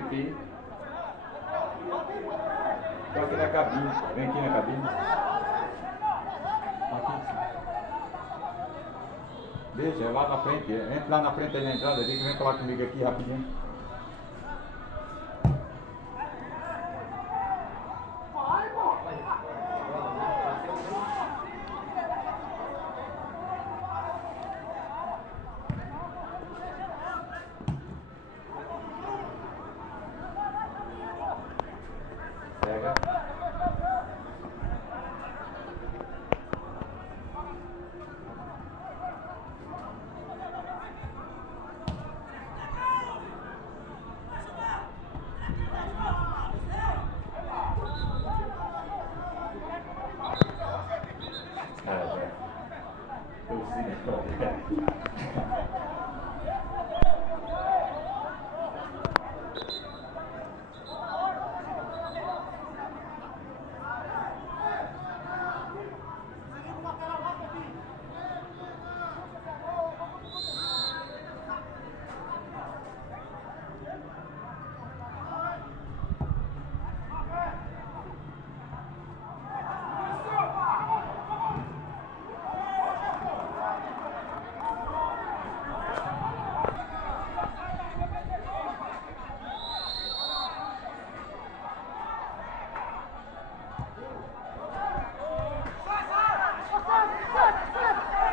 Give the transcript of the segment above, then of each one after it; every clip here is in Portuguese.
aqui. Tô aqui na cabine. Vem aqui na cabine. Aqui. Deixa, é lá na frente. Entra lá na frente aí na entrada ali, que vem falar comigo aqui rapidinho. Pega.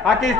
Aqui.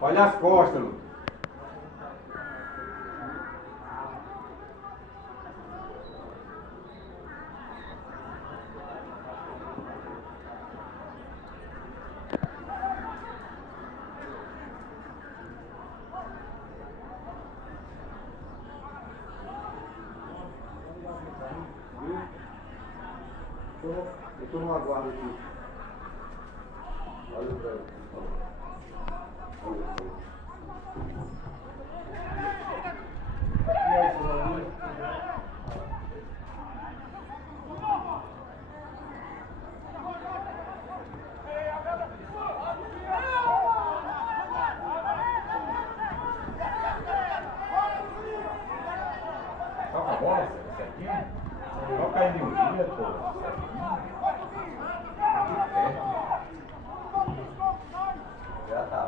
Olha as costas, Lu. Eu tô no aguardo aqui. Olha o branco. Toca a bola, certinho? Toca aí de um dia, pô. Já tá.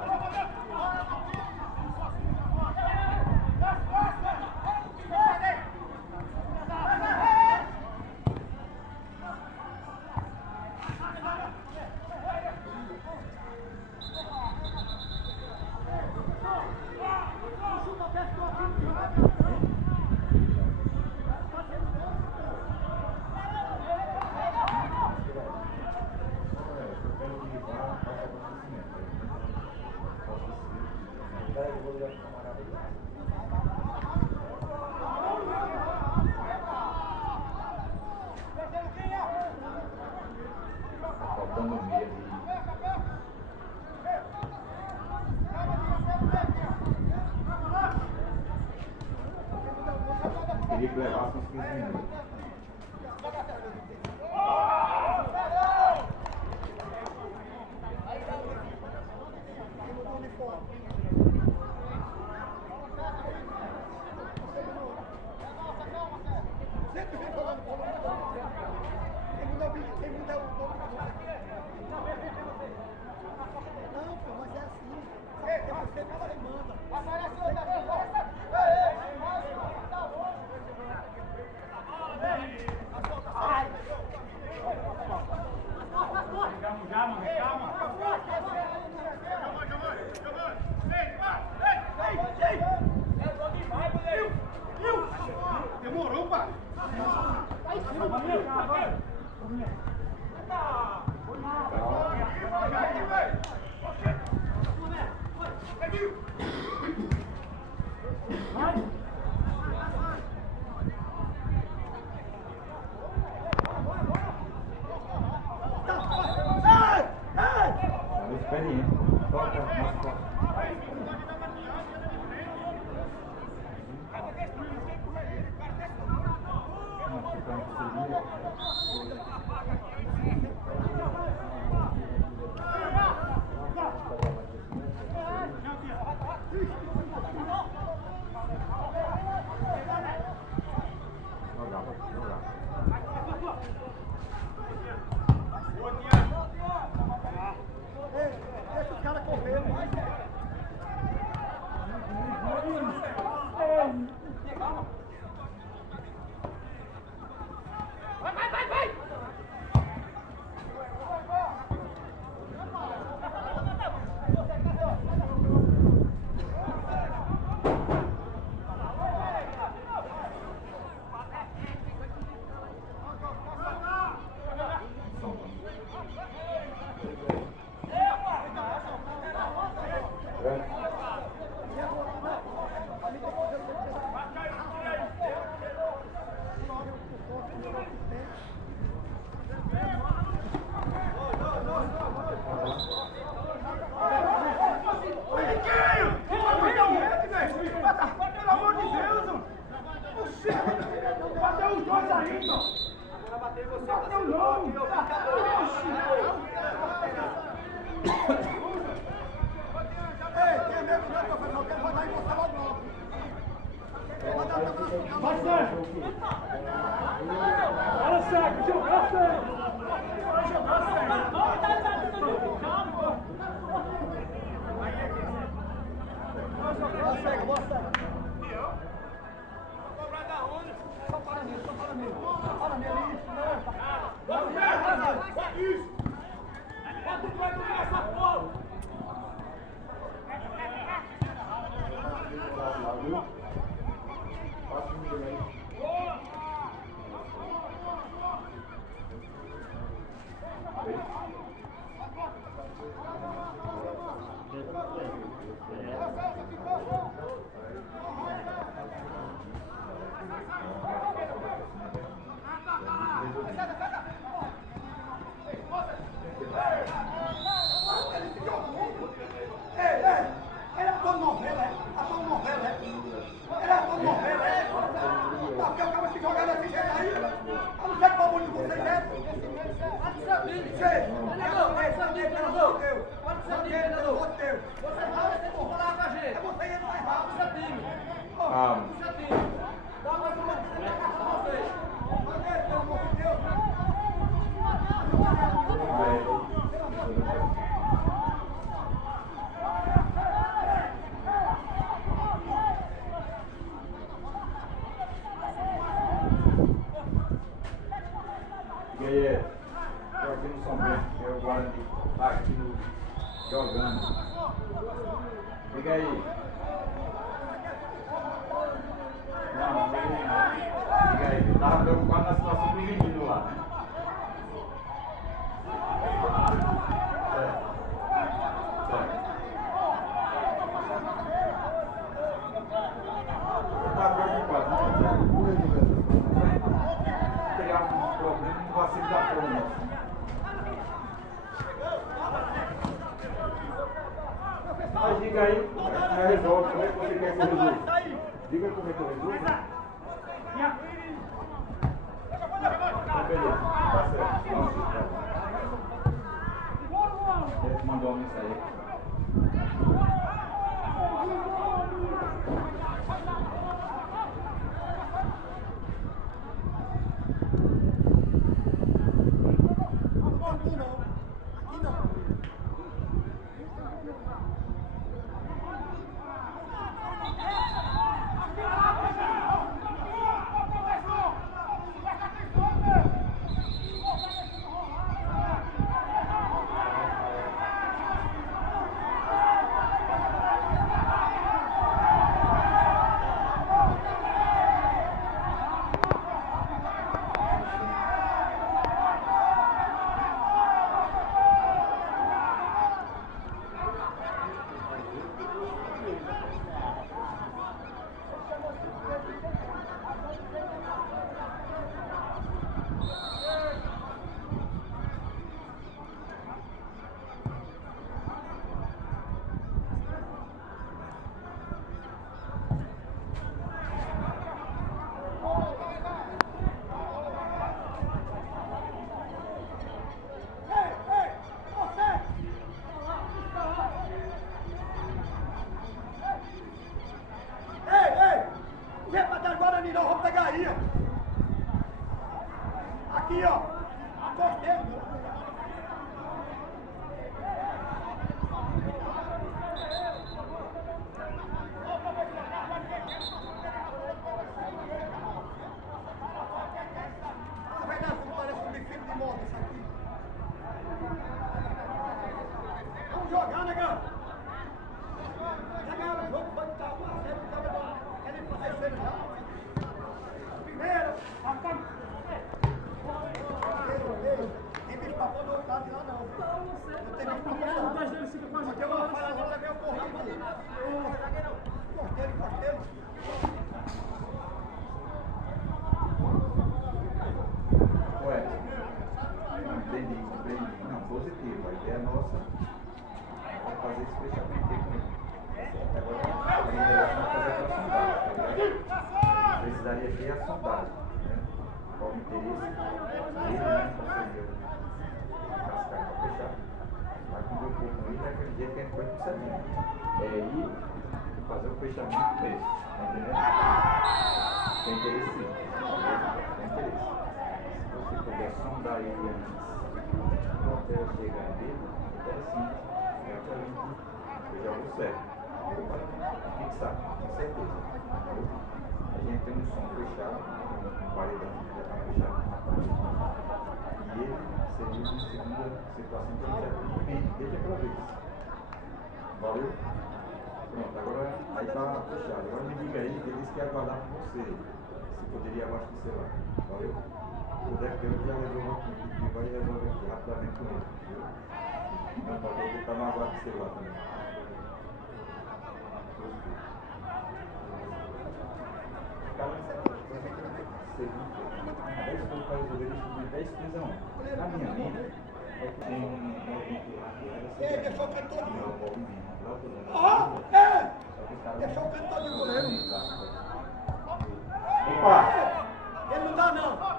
Demorou, pai. Vai em cima, vai. Experiente. Toca, mas toca. Deixa os caras correr, Vai! Pelo amor de Deus, mano. Bateu os dois aí, mano. Agora bateu você. Bateu não. Ei, tem medo não, professor, que ele vai dar em você logo logo. Vai, Sérgio. Fala, Sérgio. Jogar, Sérgio. Vai jogar, Sérgio. E aí, estou aqui no São Bento, que é o Guarani, aqui no jogando. Fica aí. Não, fica aí. Eu tava preocupado na situação do menino lá, né? Certo. Eu tava preocupado, né? Criar um problema no vacilo da forma. Mas diga aí, resolve, como é que você quer que eu resolva? Diga como é que eu resolvo. ó. Cortei. Vai dar assim, parece um bifinho de moto isso aqui. Vamos jogar, negão. Negão, o jogo pode estar 1 a 0, o cara querendo fazer cena já. Primeiro, tem bicho pra pôr do outro lado de lá não. Não tem bicho pra pôr não. Porque eu vou falar agora, levei o correio ali. Corteiro. Ué, entendi. Não, positivo. A ideia nossa é fazer esse fechamento técnico. Agora, a liderança vai fazer a sondagem, tá? Precisaria ter a sondagem, né? Qual o interesse dele, né? Qual seria o cascalho para fechar. Vai conversar com ele, naquele dia que a gente vai precisar. É ir fazer o fechamento desse, tá entendendo? Tem interesse sim, tem interesse. Se você puder sondar ele antes, até chegar nele, interessante. É para eu já vou certo. Para fixar, com certeza. A gente tem um som fechado, um paredão que já está fechado. E ele seria uma segunda situação que ele já tem em mente desde aquela vez. Valeu? Pronto, agora aí está fechado. Agora me diga aí, ele disse que ia aguardar com você. Se poderia abastecer lá. Valeu? Se puder, porque eu já resolvo aqui. E vai resolver aqui rapidamente com ele. Viu? Não, tá bom, ele está no aguardo do celular também. Cara, você 10 pontos para resolver isso de 10 3 a 1. Na minha mente, é que tem um movimento lá que era Ei, deixou o cantor de o movimento. Deixou o cantor de goleiro. Opa! Ele não dá não.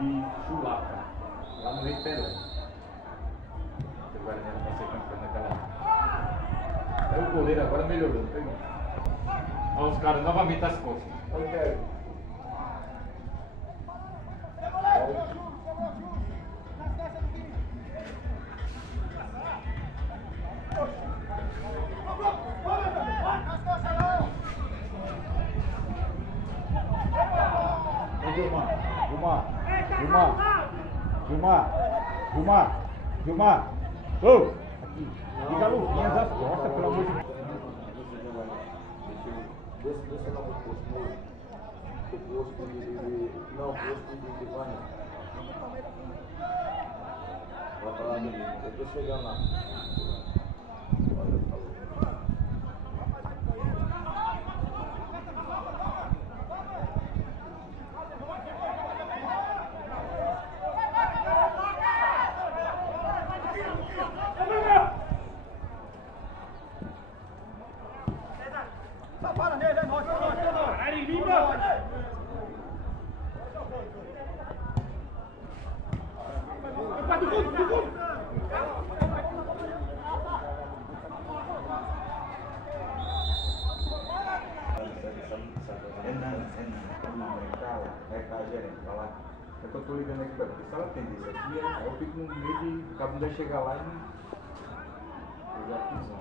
De chulapa, lá no Rio de Pelé. O Guarani não ser campeão naquela. Aí o goleiro agora melhorou, pegou. Olha os caras novamente as costas. Olha o Kevin. Gilmar! Ô! Aqui! Fica luvinhas as costas, pelo amor de Deus! Deixa lá no posto novo. O posto de. Não, o posto de Vânia. Vai falar de mim. Eu tô chegando lá. Olha, falou. Para nele, é nóis. Aí, Lima! É que eu tô ligando aqui pra ela, porque se ela atender isso aqui, eu fico no meio de. O cabo não vai chegar lá e não. Eu já fiz um.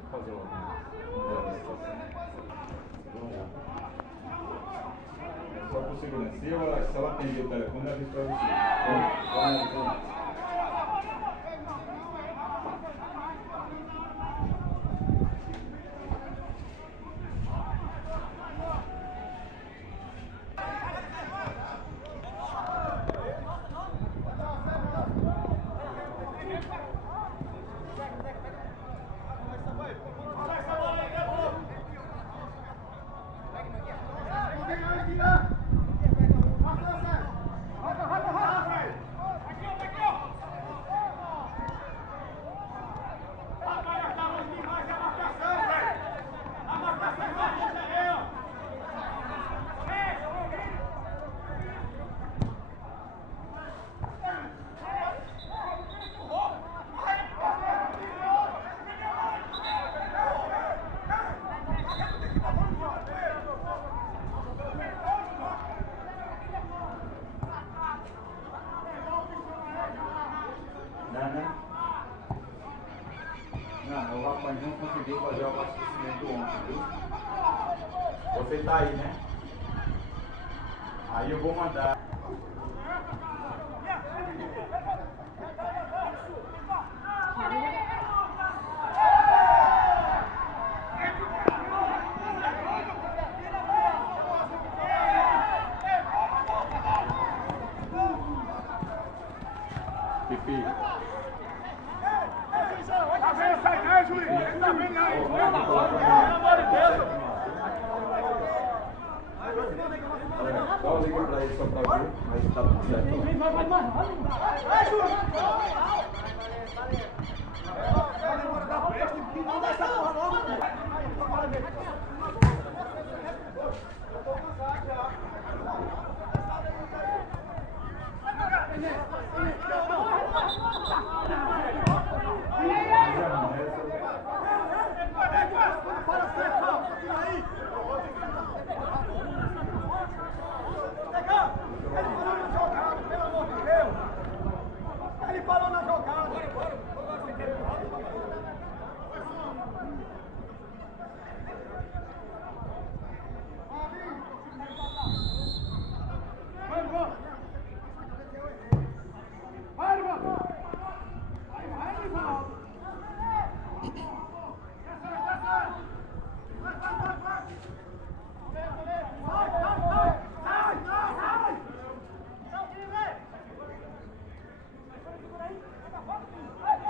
Vou fazer uma situação. Só por segurança. Se ela atender o telefone, eu aviso pra você. Vamos. Vai, né? Não, o rapaz não conseguiu fazer o abastecimento ontem, viu? Você tá aí, né? Aí eu vou mandar. Pipi. Tá vendo essa ideia, Julinho? Ele tá vendo aí. Pelo amor de Deus. Só liga pra ele só pra ver, mas tá tudo certo. Vai, Júlio. Vamos dar essa porra logo. Ele parou na jogada.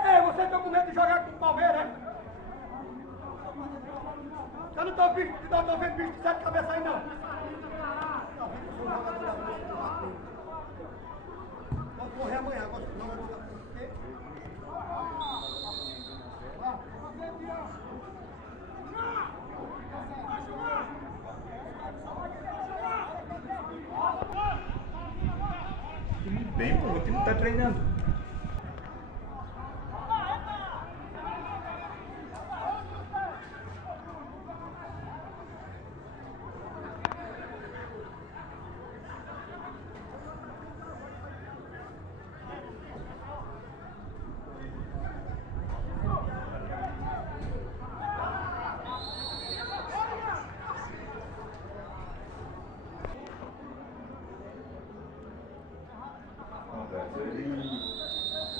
Ei, você tá com medo de jogar com o Palmeiras, né? Eu não tô vendo bicho de sete cabeças aí, não. Vou correr amanhã, agora não vai Bem, pô, o time tá treinando.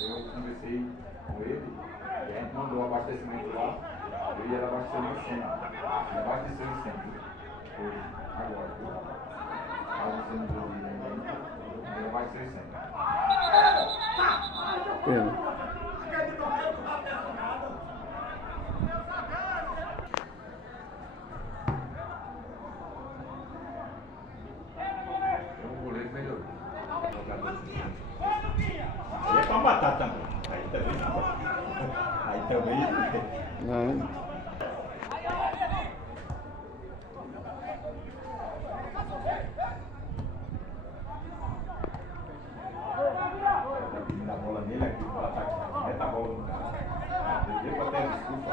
Eu conversei com ele, e a gente mandou o abastecimento lá, eu ia abastecer no centro. Ele abasteceu no centro. Hoje, agora. Estava sendo resolvido ainda, ele abasteceu no centro. O goleiro melhorou. Aí é pra matar também. Aí também não. Aí também. Não. A bola nele aqui pro ataque. Meta a bola no cara. Deu pra ter desculpa.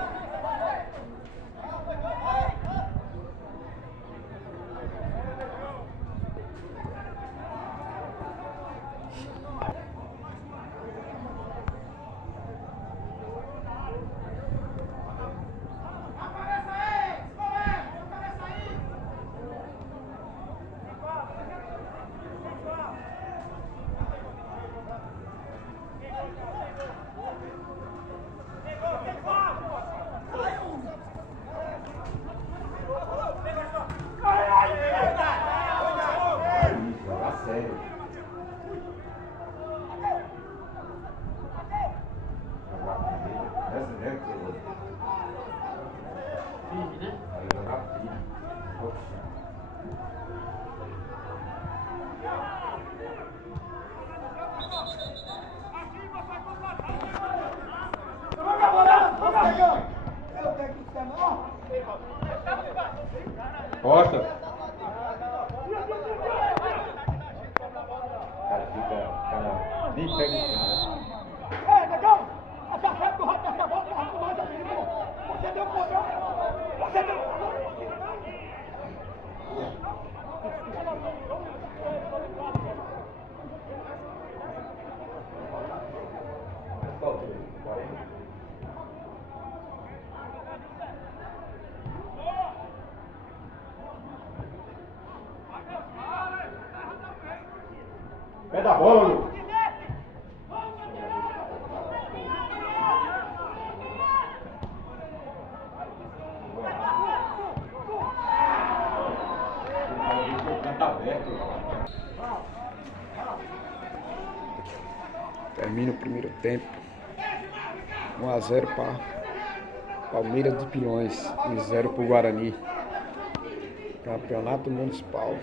Pé da bola, Lu. Termina o primeiro tempo. 1-0 para Palmeiras de Pilões e 0 para o Guarani. Campeonato Municipal.